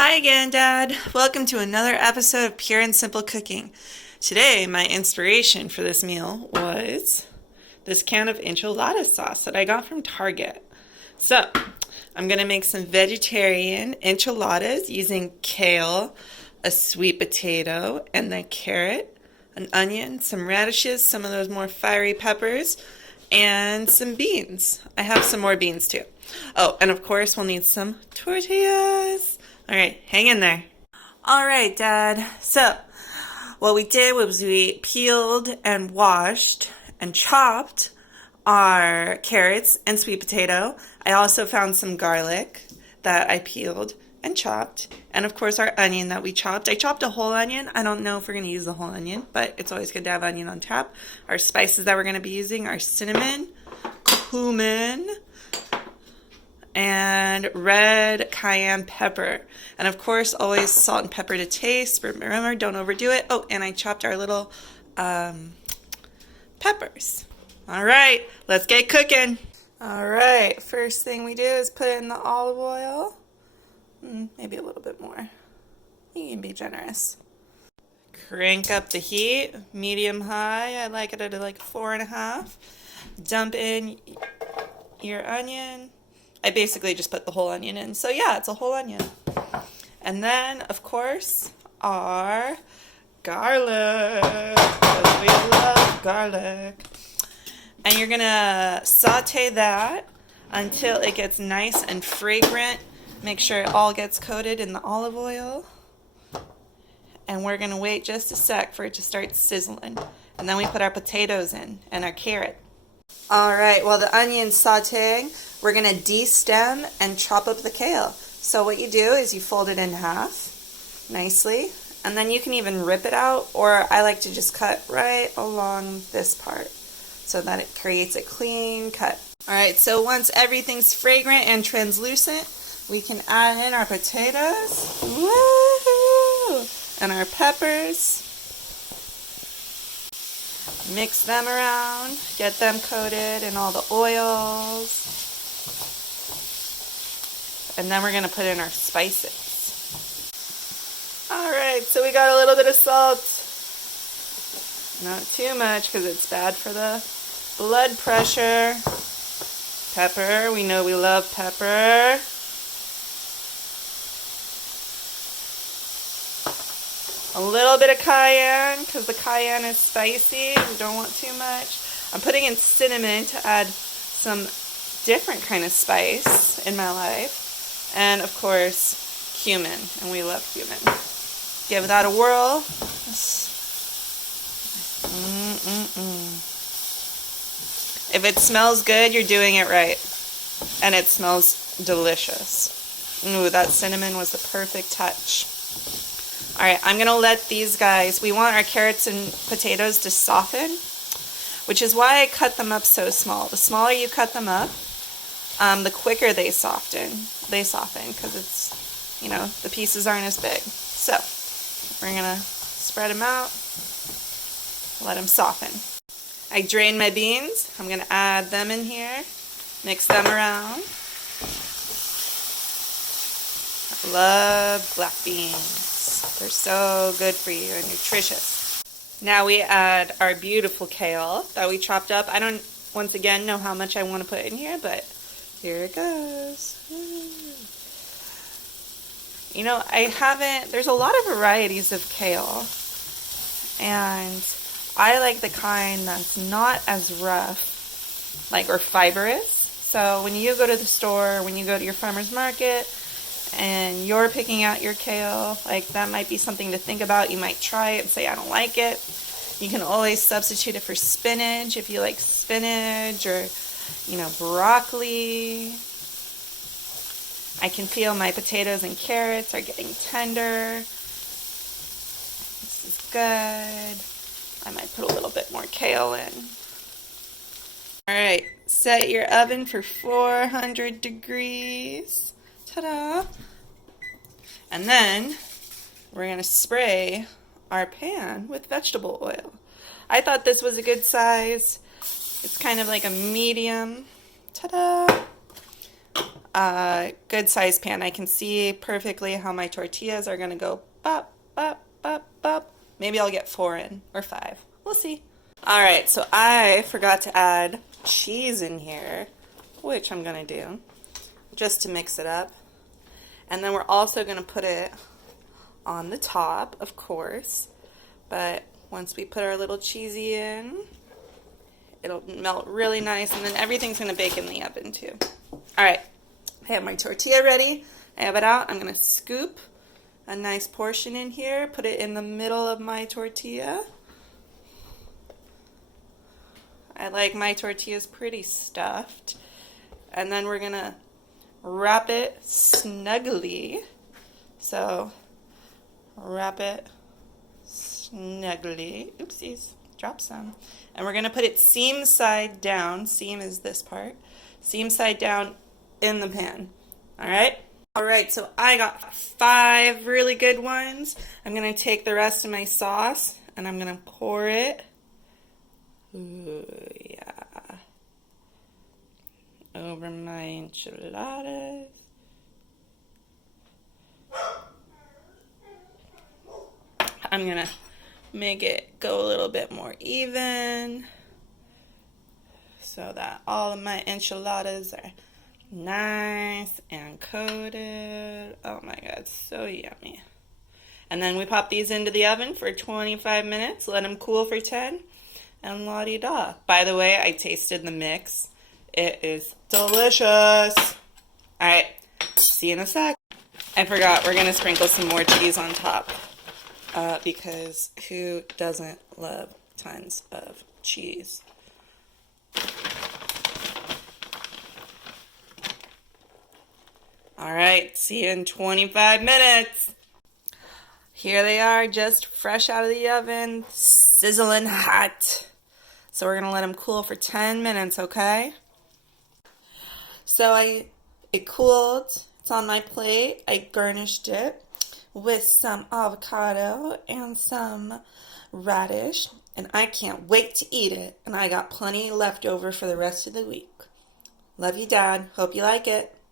Hi again, Dad. Welcome to another episode of Pure and Simple Cooking. Today, my inspiration for this meal was this can of enchilada sauce that I got from Target. So, I'm going to make some vegetarian enchiladas using kale, a sweet potato, and then carrot, an onion, some radishes, some of those more fiery peppers, and some beans. I have some more beans too. Oh, and of course, we'll need some tortillas. All right, hang in there. All right, Dad. So, what we did was we peeled and washed and chopped our carrots and sweet potato. I also found some garlic that I peeled and chopped. And of course, our onion that we chopped. I chopped a whole onion. I don't know if we're going to use the whole onion, but it's always good to have onion on tap. Our spices that we're going to be using are cinnamon, cumin, and red cayenne pepper. And of course, always salt and pepper to taste. But remember, don't overdo it. Oh, and I chopped our little peppers. All right, let's get cooking. All right, first thing we do is put in the olive oil. Maybe a little bit more. You can be generous. Crank up the heat, medium high. I like it at like 4.5. Dump in your onion. I basically just put the whole onion in. So yeah, it's a whole onion. And then, of course, our garlic. Because we love garlic. And you're going to saute that until it gets nice and fragrant. Make sure it all gets coated in the olive oil. And we're going to wait just a sec for it to start sizzling. And then we put our potatoes in and our carrot. All right, while the onion's sauteing, we're going to de-stem and chop up the kale. So what you do is you fold it in half nicely, and then you can even rip it out, or I like to just cut right along this part so that it creates a clean cut. All right, so once everything's fragrant and translucent, we can add in our potatoes. Woohoo! And our peppers. Mix them around, get them coated in all the oils. And then we're going to put in our spices. Alright, so we got a little bit of salt. Not too much because it's bad for the blood pressure. Pepper, we know we love pepper. A little bit of cayenne, because the cayenne is spicy. We don't want too much. I'm putting in cinnamon to add some different kind of spice in my life. And of course, cumin. And we love cumin. Give that a whirl. If it smells good, you're doing it right. And it smells delicious. Ooh, that cinnamon was the perfect touch. Alright, I'm going to let these guys, we want our carrots and potatoes to soften, which is why I cut them up so small. The smaller you cut them up, the quicker they soften, because it's, the pieces aren't as big. So, we're going to spread them out, let them soften. I drained my beans. I'm going to add them in here, mix them around. I love black beans. They're so good for you and nutritious. Now we add our beautiful kale that we chopped up. I don't, once again, know how much I want to put in here, but here it goes. There's a lot of varieties of kale, and I like the kind that's not as rough, or fibrous. So when you go to the store, when you go to your farmer's market, and you're picking out your kale, that might be something to think about. You might try it and say, I don't like it. You can always substitute it for spinach if you like spinach, or, broccoli. I can feel my potatoes and carrots are getting tender. This is good. I might put a little bit more kale in. Alright, set your oven for 400 degrees. Ta-da! And then we're going to spray our pan with vegetable oil. I thought this was a good size. It's kind of like a medium. Ta-da! good size pan. I can see perfectly how my tortillas are going to go bop, bop, bop, bop. Maybe I'll get 4 in or 5. We'll see. All right, so I forgot to add cheese in here, which I'm going to do just to mix it up. And then we're also going to put it on the top, of course. But once we put our little cheesy in, it'll melt really nice, and then everything's going to bake in the oven too. All right, I have my tortilla ready. I have it out. I'm going to scoop a nice portion in here, put it in the middle of my tortilla. I like my tortillas pretty stuffed. And then we're going to wrap it snugly. So, wrap it snugly. Oopsies, drop some. And we're going to put it seam side down. Seam is this part. Seam side down in the pan. All right? All right, so I got 5 really good ones. I'm going to take the rest of my sauce and I'm going to pour it. Ooh, yeah. Over my enchiladas. I'm going to make it go a little bit more even so that all of my enchiladas are nice and coated. Oh my god, so yummy. And then we pop these into the oven for 25 minutes, let them cool for 10, and la-di-da. By the way, I tasted the mix. It is delicious. Alright, see you in a sec. I forgot, we're going to sprinkle some more cheese on top. Because who doesn't love tons of cheese? All right, see you in 25 minutes. Here they are, just fresh out of the oven, sizzling hot. So we're gonna let them cool for 10 minutes, okay? So it cooled, it's on my plate. I garnished it with some avocado and some radish, and I can't wait to eat it. And I got plenty left over for the rest of the week. Love you, Dad. Hope you like it.